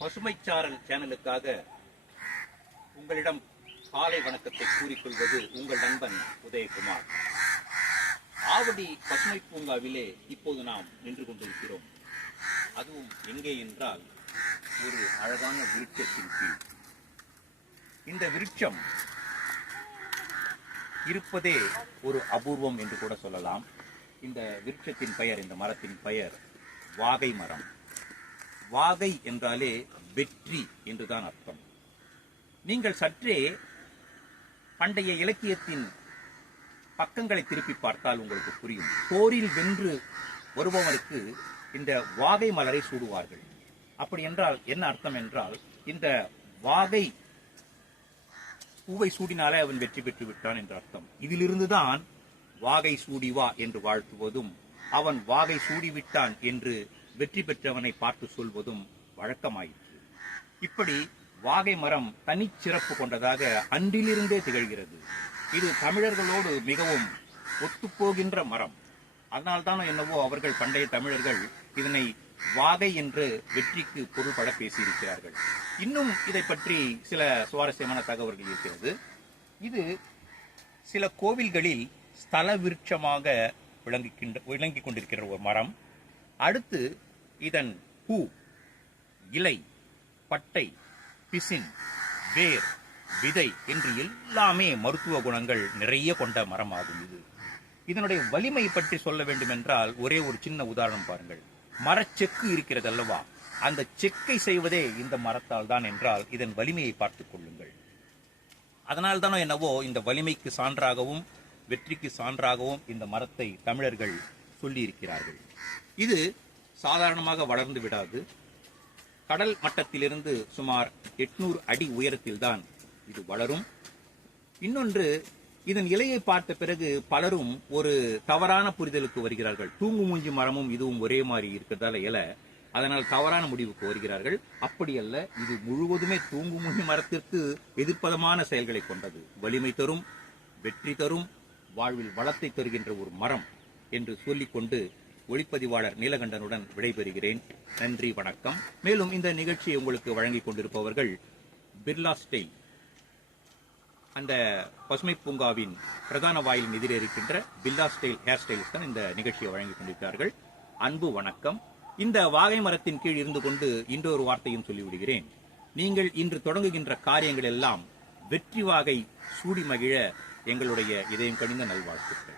பசுமைச்சாரல் சேனலுக்காக உங்களிடம் காலை வணக்கத்தை கூறிக்கொள்வது உங்கள் நண்பன் உதயகுமார். ஆவடி பசுமை பூங்காவிலே இப்போது நாம் நின்று கொண்டிருக்கிறோம். அதுவும் எங்கே என்றால் ஒரு அழகான விருட்சத்தின் கீழ். இந்த விருட்சம் இருப்பதே ஒரு அபூர்வம் என்று கூட சொல்லலாம். இந்த விருட்சத்தின் பெயர், இந்த மரத்தின் பெயர் வாகை மரம். வாகை என்றாலே வெற்றி என்றுதான் அர்த்தம். நீங்கள் சற்றே பண்டைய இலக்கியத்தின் பக்கங்களை திருப்பி பார்த்தால் உங்களுக்கு புரியும். போரில் வென்று வருபவனுக்கு இந்த வாகை மலரை சூடுவார்கள். அப்படி என்றால் என்ன அர்த்தம் என்றால், இந்த வாகை பூவை சூடினாலே அவன் வெற்றி பெற்று விட்டான் என்று அர்த்தம். இதிலிருந்துதான் வாகை சூடி வா என்று வாழ்த்துவதும், அவன் வாகை சூடிவிட்டான் என்று வெற்றி பெற்றவனை பார்த்து சொல்வதும் வழக்கமாயிற்று. இப்படி வாகை மரம் தனிச்சிறப்பு கொண்டதாக அன்றிலிருந்தே திகழ்கிறது. இது தமிழர்களோடு மிகவும் ஒத்துப்போகின்ற மரம். அதனால்தான் என்னவோ அவர்கள், பண்டைய தமிழர்கள், இதனை வாகை என்று வெற்றிக்கு பொருள்பட பேசியிருக்கிறார்கள். இன்னும் இதை பற்றி சில சுவாரஸ்யமான தகவல்கள் இருக்கிறது. இது சில கோவில்களில் ஸ்தல விருட்சமாக விளங்கிக் கொண்டிருக்கிற ஒரு மரம். அடுத்து இதன் பூ, இலை, பட்டை, பிசின், வேர், விதை என்று எல்லாமே மருத்துவ குணங்கள் நிறைய கொண்ட மரமாகும். இதனுடைய வலிமை பற்றி சொல்ல வேண்டும் என்றால் ஒரே ஒரு சின்ன உதாரணம் பாருங்கள். மரச்செக்கு இருக்கிறது அல்லவா, அந்த செக்கை செய்வதே இந்த மரத்தால் தான் என்றால் இதன் வலிமையை பார்த்துக் கொள்ளுங்கள். அதனால் தானோ என்னவோ இந்த வலிமைக்கு சான்றாகவும் வெற்றிக்கு சான்றாகவும் இந்த மரத்தை தமிழர்கள் சொல்லி இருக்கிறார்கள். இது சாதாரணமாக வளர்ந்து விடாது. கடல் மட்டத்திலிருந்து சுமார் 800 அடி உயரத்தில் தான் இது வளரும். இன்னொன்று, இதன் இலையை பார்த்த பிறகு பலரும் ஒரு தவறான புரிதலுக்கு வருகிறார்கள். தூங்கு மூஞ்சி மரமும் இதுவும் ஒரே மாதிரி இருக்கிறதால இலை, அதனால் தவறான முடிவுக்கு வருகிறார்கள். அப்படி அல்ல, இது முழுவதுமே தூங்கு மூஞ்சி மரத்திற்கு எதிர்ப்பதமான செயல்களை கொண்டது. வலிமை தரும், வெற்றி தரும், வாழ்வில் வளத்தை தருகின்ற ஒரு மரம் என்று சொல்லிக்கொண்டு ஒளிப்பதிவாளர் நீலகண்டனுடன் விடைபெறுகிறேன். நன்றி, வணக்கம். மேலும் இந்த நிகழ்ச்சியை உங்களுக்கு வழங்கிக் கொண்டிருப்பவர்கள் பிர்லா ஸ்டைல், அந்த பசுமை பூங்காவின் பிரதான வாயிலின் எதிரே இருக்கின்ற பிர்லா ஸ்டைல் ஹேர் ஸ்டைல்ஸ் தான் இந்த நிகழ்ச்சியை வழங்கிக் கொண்டிருக்கிறார்கள். அன்பு வணக்கம். இந்த வாகை மரத்தின் கீழ் இருந்து கொண்டு இன்றொரு வார்த்தையும் சொல்லிவிடுகிறேன். நீங்கள் இன்று தொடங்குகின்ற காரியங்கள் எல்லாம் வெற்றி வாகை சூடி மகிழ எங்களுடைய இதயம் கனிந்த நல்வாழ்த்துக்கள்.